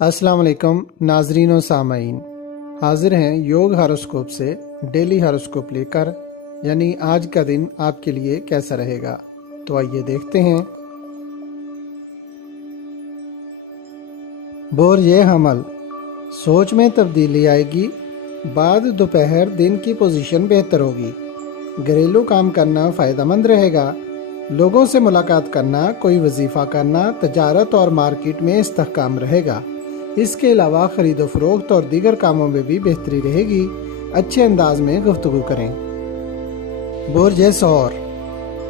السلام علیکم ناظرین و سامعین، حاضر ہیں یوگ ہاروسکوپ سے ڈیلی ہاروسکوپ لے کر، یعنی آج کا دن آپ کے لیے کیسا رہے گا۔ تو آئیے دیکھتے ہیں۔ برج حمل، سوچ میں تبدیلی آئے گی، بعد دوپہر دن کی پوزیشن بہتر ہوگی، گھریلو کام کرنا فائدہ مند رہے گا، لوگوں سے ملاقات کرنا، کوئی وظیفہ کرنا، تجارت اور مارکیٹ میں استحکام رہے گا۔ اس کے علاوہ خرید و فروخت اور دیگر کاموں میں بھی بہتری رہے گی، اچھے انداز میں گفتگو کریں۔ برج ثور،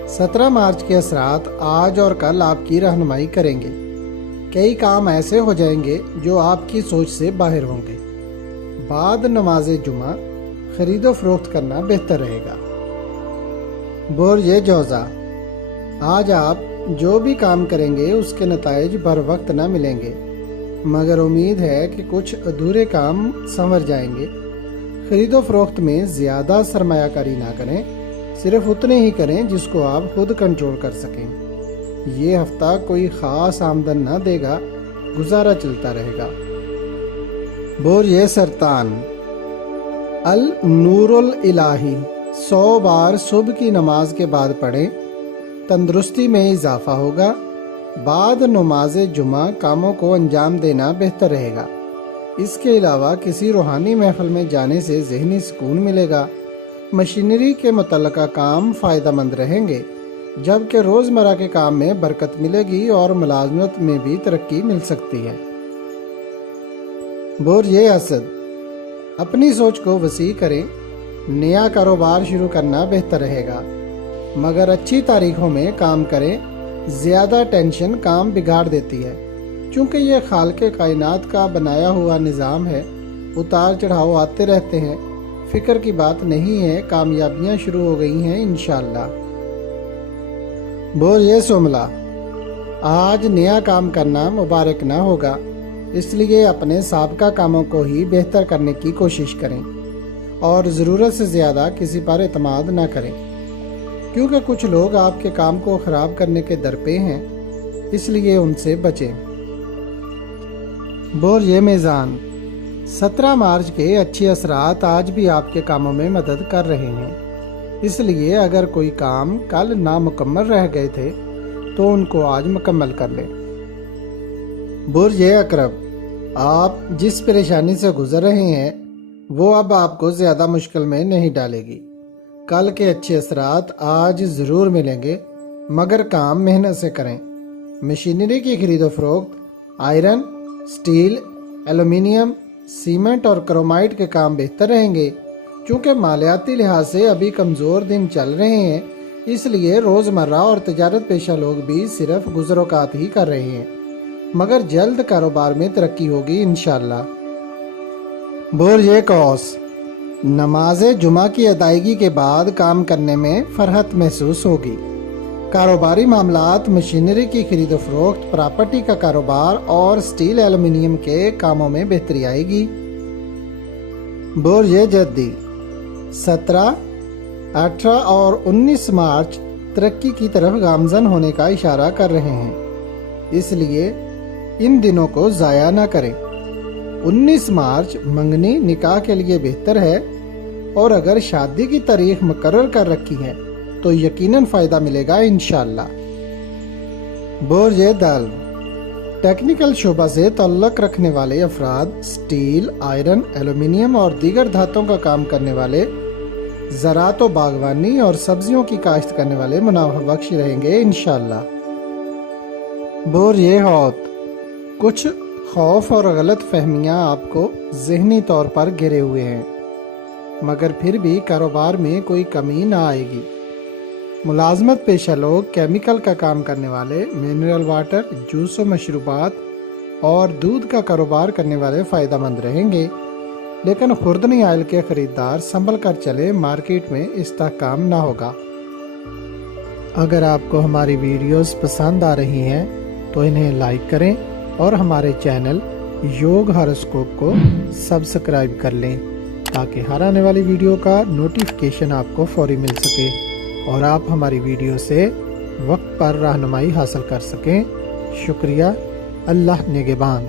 17 مارچ کے اثرات آج اور کل آپ کی رہنمائی کریں گے، کئی کام ایسے ہو جائیں گے جو آپ کی سوچ سے باہر ہوں گے، بعد نماز جمعہ خرید و فروخت کرنا بہتر رہے گا۔ برج جوزا، آج آپ جو بھی کام کریں گے اس کے نتائج بر وقت نہ ملیں گے، مگر امید ہے کہ کچھ ادھورے کام سنور جائیں گے۔ خرید و فروخت میں زیادہ سرمایہ کاری نہ کریں، صرف اتنے ہی کریں جس کو آپ خود کنٹرول کر سکیں۔ یہ ہفتہ کوئی خاص آمدن نہ دے گا، گزارا چلتا رہے گا۔ برج سرطان، النور الالہی 100 بار صبح کی نماز کے بعد پڑھیں، تندرستی میں اضافہ ہوگا، بعد نماز جمعہ کاموں کو انجام دینا بہتر رہے گا۔ اس کے علاوہ کسی روحانی محفل میں جانے سے ذہنی سکون ملے گا۔ مشینری کے متعلقہ کام فائدہ مند رہیں گے، جبکہ روزمرہ کے کام میں برکت ملے گی اور ملازمت میں بھی ترقی مل سکتی ہے۔ برج اسد، اپنی سوچ کو وسیع کریں، نیا کاروبار شروع کرنا بہتر رہے گا، مگر اچھی تاریخوں میں کام کریں، زیادہ ٹینشن کام بگاڑ دیتی ہے، چونکہ یہ خالق کائنات کا بنایا ہوا نظام ہے، اتار چڑھاؤ آتے رہتے ہیں، فکر کی بات نہیں ہے، کامیابیاں شروع ہو گئی ہیں انشاءاللہ۔ برج سملا، آج نیا کام کرنا مبارک نہ ہوگا، اس لیے اپنے سابقہ کاموں کو ہی بہتر کرنے کی کوشش کریں اور ضرورت سے زیادہ کسی پر اعتماد نہ کریں، کیونکہ کچھ لوگ آپ کے کام کو خراب کرنے کے درپے ہیں، اس لیے ان سے بچیں۔ برج میزان، 17 مارچ کے اچھے اثرات آج بھی آپ کے کاموں میں مدد کر رہے ہیں، اس لیے اگر کوئی کام کل نامکمل رہ گئے تھے تو ان کو آج مکمل کر لیں۔ برج عقرب، آپ جس پریشانی سے گزر رہے ہیں وہ اب آپ کو زیادہ مشکل میں نہیں ڈالے گی، کل کے اچھے اثرات آج ضرور ملیں گے، مگر کام محنت سے کریں۔ مشینری کی خرید و فروخت، آئرن، سٹیل، ایلومینیم، سیمنٹ اور کرومائٹ کے کام بہتر رہیں گے، چونکہ مالیاتی لحاظ سے ابھی کمزور دن چل رہے ہیں، اس لیے روزمرہ اور تجارت پیشہ لوگ بھی صرف گزر اوقات ہی کر رہے ہیں، مگر جلد کاروبار میں ترقی ہوگی انشاءاللہ۔ برج قوس، نماز جمعہ کی ادائیگی کے بعد کام کرنے میں فرحت محسوس ہوگی، کاروباری معاملات، مشینری کی خرید و فروخت، پراپرٹی کا کاروبار اور سٹیل ایلومینیم کے کاموں میں بہتری آئے گی۔ برج جدی، 17، 18 اور 19 مارچ ترقی کی طرف گامزن ہونے کا اشارہ کر رہے ہیں، اس لیے ان دنوں کو ضائع نہ کریں۔ 19 مارچ منگنی نکاح کے لیے بہتر ہے، اور اگر شادی کی تاریخ مقرر کر رکھی ہے تو یقیناً فائدہ ملے گا انشاءاللہ۔ برج دلو، ٹیکنیکل شعبہ سے تعلق رکھنے والے افراد، سٹیل، آئرن، ایلومینیم اور دیگر دھاتوں کا کام کرنے والے، زراعت و باغبانی اور سبزیوں کی کاشت کرنے والے منافع بخش رہیں گے انشاءاللہ۔ برج حوت، کچھ خوف اور غلط فہمیاں آپ کو ذہنی طور پر گھیرے ہوئے ہیں، مگر پھر بھی کاروبار میں کوئی کمی نہ آئے گی۔ ملازمت پیشہ لوگ، کیمیکل کا کام کرنے والے، منرل واٹر، جوس و مشروبات اور دودھ کا کاروبار کرنے والے فائدہ مند رہیں گے، لیکن خوردنی آئل کے خریدار سنبھل کر چلے، مارکیٹ میں استحکام نہ ہوگا۔ اگر آپ کو ہماری ویڈیوز پسند آ رہی ہیں تو انہیں لائک کریں اور ہمارے چینل یوگ ہاروسکوپ کو سبسکرائب کر لیں، تاکہ ہر آنے والی ویڈیو کا نوٹیفیکیشن آپ کو فوری مل سکے اور آپ ہماری ویڈیو سے وقت پر رہنمائی حاصل کر سکیں۔ شکریہ، اللہ نگہبان۔